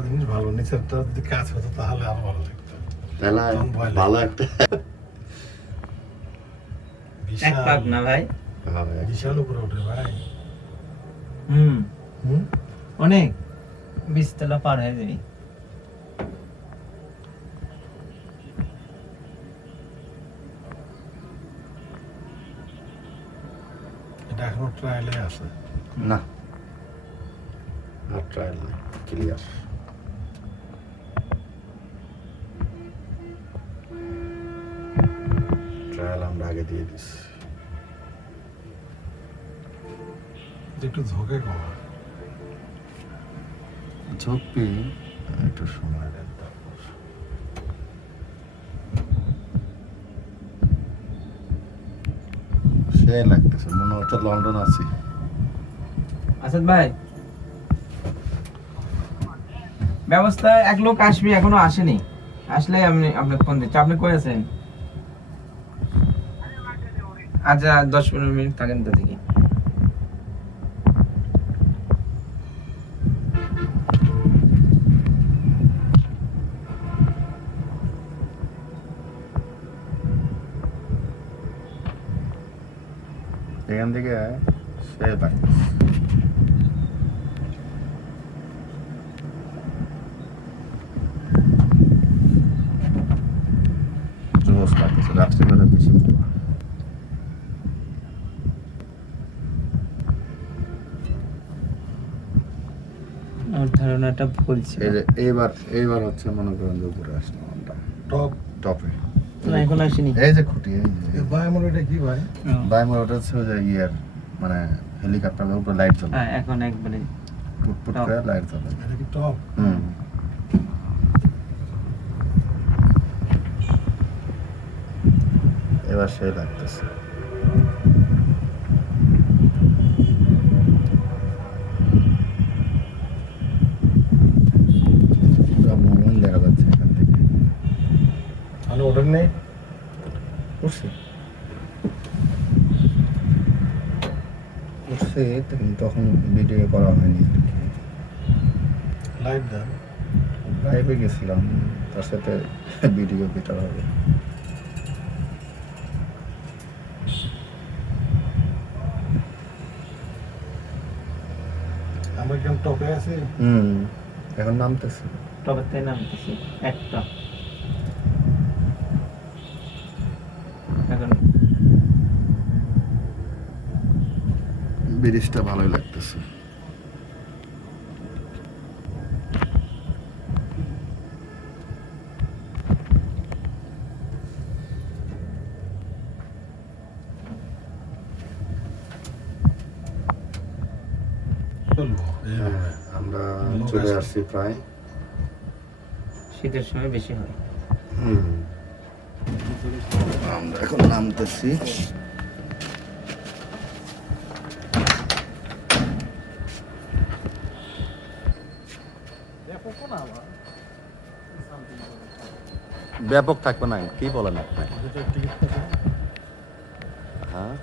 ভালো নিচেরটা যদি কাজ হতো তাহলে আরও ভালো লাগতো। তাহলে। ভালো একটা এক পাক না ভাই? বিশাল উপরে ওঠে ভাই। হুম। হুম? অনেক। বিশতলা পার হয়ে যাবি। এটা এখনও ট্রায়ালে আছে। না। আর ট্রায়াল ক্লিয়ার ট্রায়াল আমরা আগে দিয়ে দিছি। একটু ঝোঁকে কমা ঝোঁকবি একটু সময় দেন তারপর। সে লাগতেছে মনে হচ্ছে লন্ডন আছি। আসাদ ভাই। ব্যবস্থা এক লোক আসবে এখনও আসেনি। আসলে আপনি আপনাকে ফোন দিচ্ছি। আপনি কই আছেন? আচ্ছা দশ পনেরো মিনিট থাকেন তো দেখি এখান থেকে সে জোস লাগতেছে, রাত্রিবেলা বেশি মজা। আমার ধারণাটা ভুল ছিল। এইবার এইবার হচ্ছে মনে করেন যে উপরে আসলাম আমরা টপ। টপে। না এখন আসেনি। এই যে খুঁটি এই যে। ভাই এটা কি ভাই? বাইমোর ওটা হচ্ছে ওই যে ইয়ের মানে হেলিকপ্টারের উপরে লাইট জ্বলে। হ্যাঁ এখন একবারে পুটপুট করে লাইট জ্বলে। এটা কি টপ? হুম। এবার সে লাগতেছে সব মোমেন্ট দেখা যাচ্ছে এখান থেকে তাহলে ওটা নেই উঠছে কিন্তু তখন ভিডিও করা হয়নি আর কি। লাইট দেন। লাইভে গেছিলাম তার সাথে ভিডিও বেটার হবে। আমরা কেমন টপে আছি? হুম এখন নামতেছে। থেকে নামতেছি একটা। এখন ব্রিজটা ভালোই লাগতেছে। আমরা চলে আসছি প্রায়। শীতের সময় বেশি হয়। হুম। আমরা এখন নামতেছি। ব্যাপক থাকবে না কি বলেন আপনি। হ্যাঁ?